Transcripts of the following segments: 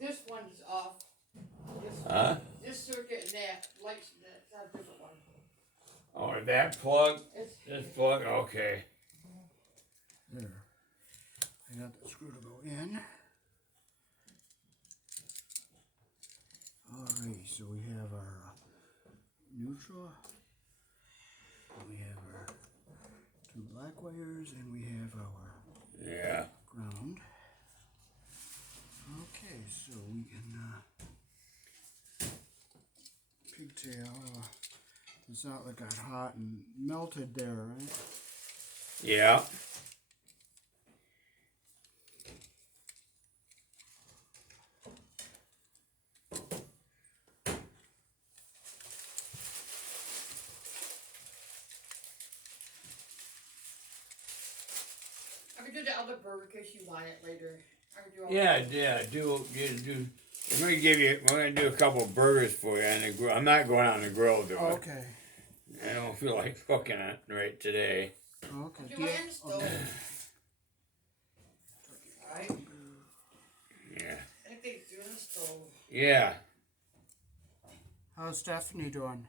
This one's off. This circuit and that lights. That's a different one. Oh, that plug? This plug? Okay. There. I got the screw to go in. Alright, so we have our neutral. We have our two black wires, and we have our ground. Okay, so we can pigtail. It's not like got hot and melted there, right? Yeah. I can do the other burger in case you want it later. I can do all Yeah. Do. We're gonna do a couple of burgers for you on the grill. I'm not going out on the grill to do it. Okay. I don't feel like cooking it right today. Okay. Do my hand stove. Alright. Yeah. Anything's doing the stove. Yeah. How's Stephanie doing?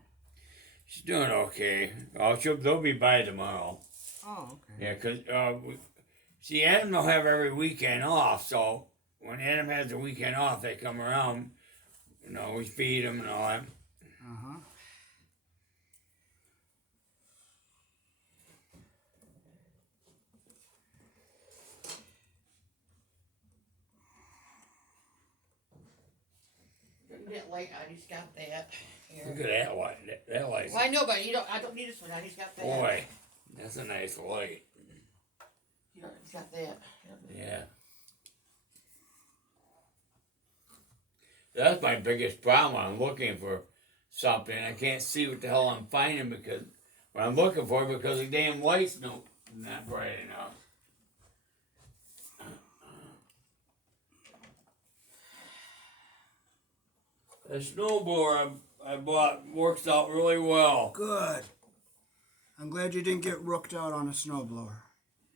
She's doing okay. Oh, they'll be by tomorrow. Oh, okay. Yeah, because see, Adam will have every weekend off, so when Adam has the weekend off, they come around. You know, we feed them and all that. Uh-huh. That light, I just got that. Here. Look at that light. That light. Well, I know, but I don't need this one. I just got that. Boy, that's a nice light. You know, I just got that. Yeah. That's my biggest problem. I'm looking for something. I can't see what the hell I'm finding because what I'm looking for because the damn light's not bright enough. The snowblower I bought works out really well. Good. I'm glad you didn't get rooked out on a snowblower.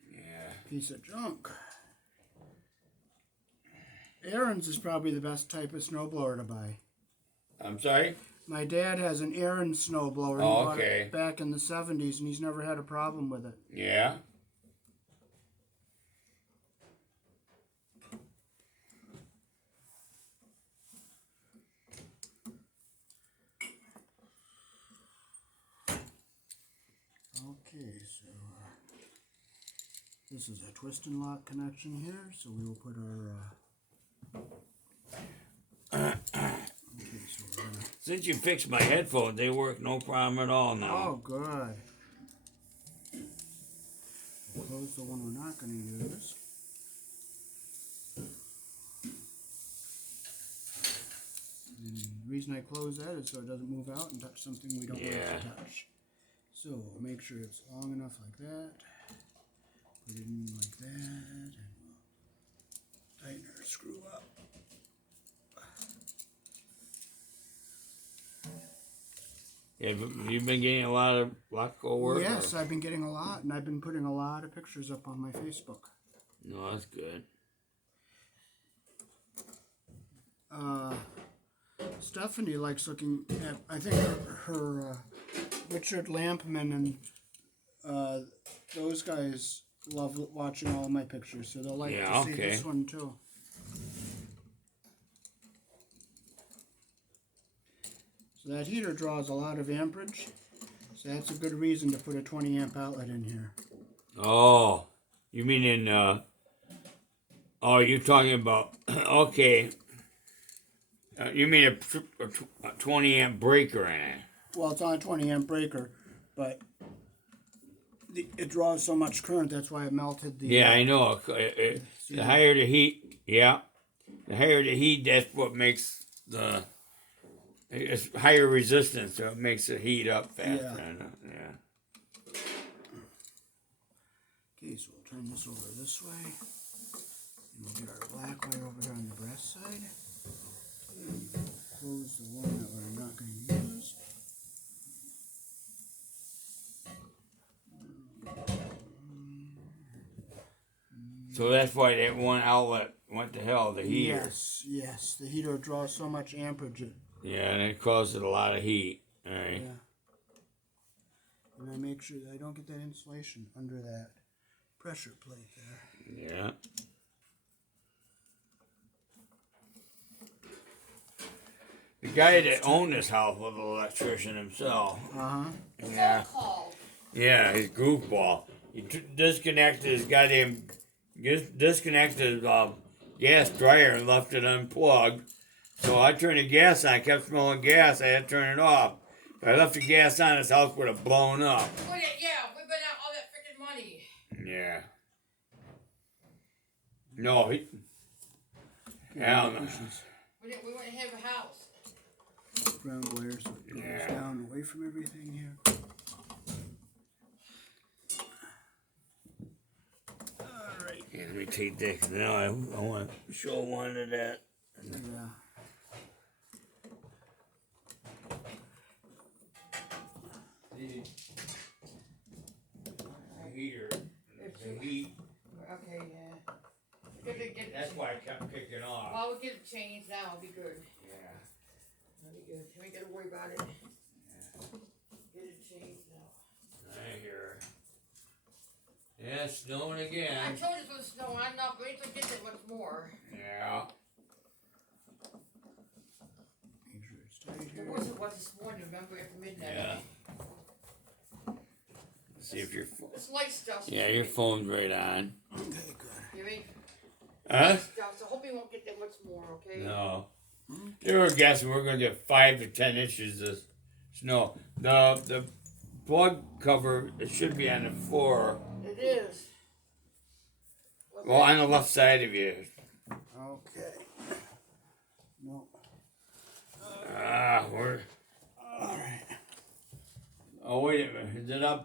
Yeah. Piece of junk. Aaron's is probably the best type of snowblower to buy. I'm sorry? My dad has an Aaron snowblower. Oh, he bought okay. it back in the 70s, and he's never had a problem with it. Yeah. Okay, so this is a twist and lock connection here, so we will put our okay, so we're gonna Since you fixed my headphones, they work no problem at all now. oh good. We'll close the one we're not going to use. And the reason I close that is so it doesn't move out and touch something we don't want it to touch. So make sure it's long enough like that. Put it in like that, and we'll tighten our screw up. Yeah, you've been getting a lot of work? Yes, I've been getting a lot, and I've been putting a lot of pictures up on my Facebook. No, that's good. Stephanie likes looking at, I think her Richard Lampman and those guys love watching all my pictures, so they'll like to see this one too. So that heater draws a lot of amperage, so that's a good reason to put a 20 amp outlet in here. Oh, you mean in, oh, you're talking about, okay. You mean a 20 amp breaker in it? Well, it's on a 20 amp breaker, but it draws so much current, that's why it melted the... Yeah, I know. The higher the heat, the higher the heat, that's what makes it's higher resistance, so it makes it heat up faster. Yeah. Okay, so we'll turn this over this way. And we'll get our black wire over here on the brass side. Close the one that we're not going to use. So that's why that one outlet what the hell, the heater. Yes. The heater draws so much amperage. Yeah, and it causes a lot of heat. All right. Yeah. And I make sure that I don't get that insulation under that pressure plate there. Yeah. The guy that owned this house was an electrician himself. Yeah. Call. Yeah, he's goofball. He disconnected his goddamn, disconnected his gas dryer and left it unplugged. So I turned the gas on. I kept smelling gas. I had to turn it off. If I left the gas on, his house would have blown up. Yeah, we been out all that freaking money. Yeah. No, he. Hell no. We wouldn't have a house. Ground wire so it goes down away from everything here. Alright. Yeah, let me take that, 'cause now I want to show one of that. Yeah. The heater, the heat. Okay, yeah. That's why I kept kicking off. Well, we'll get it changed now. It'll be good. Yeah. It'll be good. We ain't gotta worry about it. Get it changed now. I hear. Yeah, it's snowing again. I told you it was snow. I'm not wait till it gets it much more. Yeah. Make sure it's tight here. It wasn't what this morning, remember, after midnight. Yeah. See if your It's light stuff. yeah, your phone's right on. Okay, good. You mean? Huh? Light stuff, so hope we won't get that much more, okay? No. They were guessing we're gonna get 5 to 10 inches of snow. The plug cover, it should be on the floor. It is. Well, on the left side of you. Okay. No. We're. Alright. Oh wait a minute, is it up?